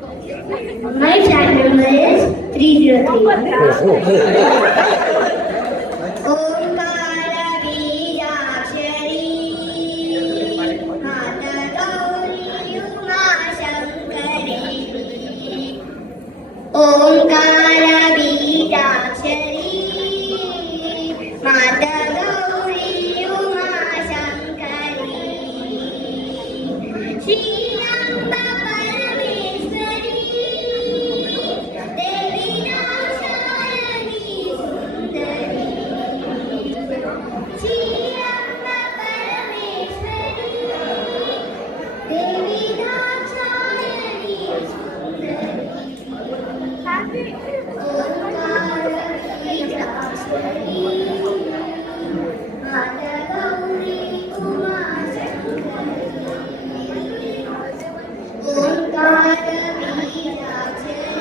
My channel number is 303. ओंकार बीजाक्षरी माता गौरी उमा शंकरी ओंकार बीजाक्षरी माता गौरी उमा शंकरी श्री अम्बा परमेश्वरी देवी दाक्षायणी सुंदरी श्री अम्बा परमेश्वरी देवी दाक्षायणी सुंदरी ओंकार बीजाक्षरी माता गौरी उमा शंकरी ओंकार बीजाक्षरी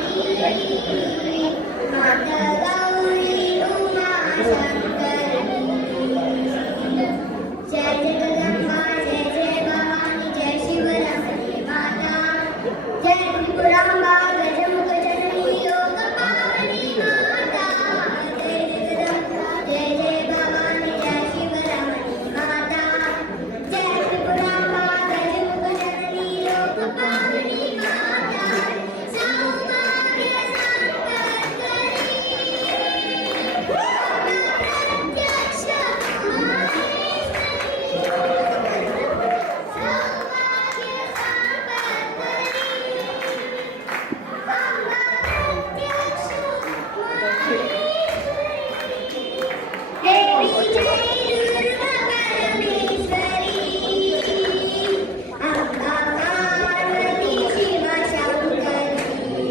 माता गौरी उमा शंकरी जय जगदम्बा जय जय भवानी जय शिवरमणी माता जय त्रिपुरांबा गजमुख जननी लोकपावनी माता जय जगदम्बा जय जय भवानी जय शिवरमणी माता जय त्रिपुरांबा गजमुख जननी लोकपावनी माता सौभाग्य संपत्करी प्रत्यक्ष माहेश्वरी सौभाग्य संपत्करी अम्बा प्रत्यक्ष माहेश्वरी देवी जय दुर्गा परमेश्वरी अम्बा पार्वती शिव शंकरी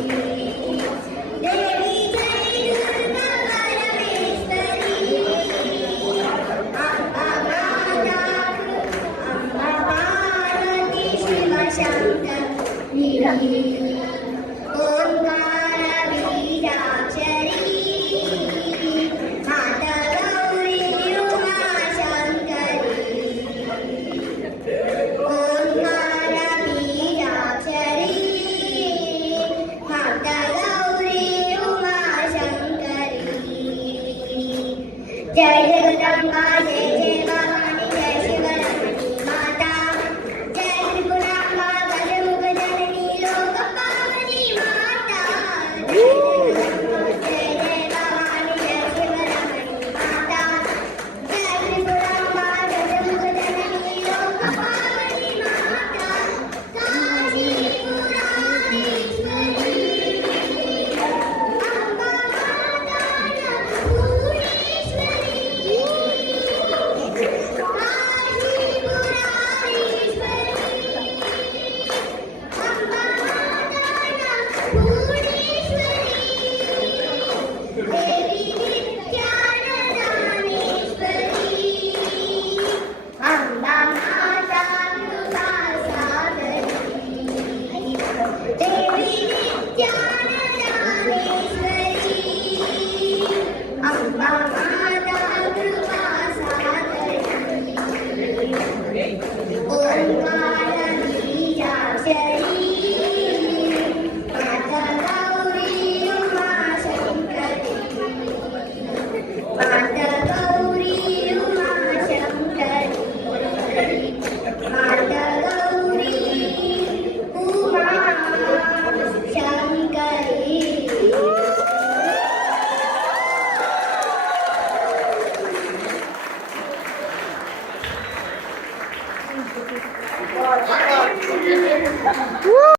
देवी जय दुर्गा परमेश्वरी अम्बा माता अम्बा पार्वती शिव शंकरी ओंकार बीजाक्षरी माता गौरी उमा शंकरी ओंकार बीजाक्षरी माता गौरी उमा शंकरी जय जगदम्बा जय जय भवानी जय शिवरमणी माता जय त्रिपुरांबा गजमुख जननी लोकपावनी माता जय जगदम्बा जय जय भवानी जय शिवरमणी माता जय त्रिपुरांबा गजमुख जननी लोकपावनी माता काशी पुराणेश्वरी अम्बा माता भुवनेश्वरी काशी पुराणेश्वरी अम्बा माता भुवनेश्वरी देवी नित्यानंदेश्वरी अम्बा माता कृपासागरी देवी नित्यानंदेश्वरी अम्बा माता कृपासागरी ओंकार बीजाक्षरी माता गौरी उमा शंकरी माता गौरी उमा शंकरी माता गौरी उमा शंकरी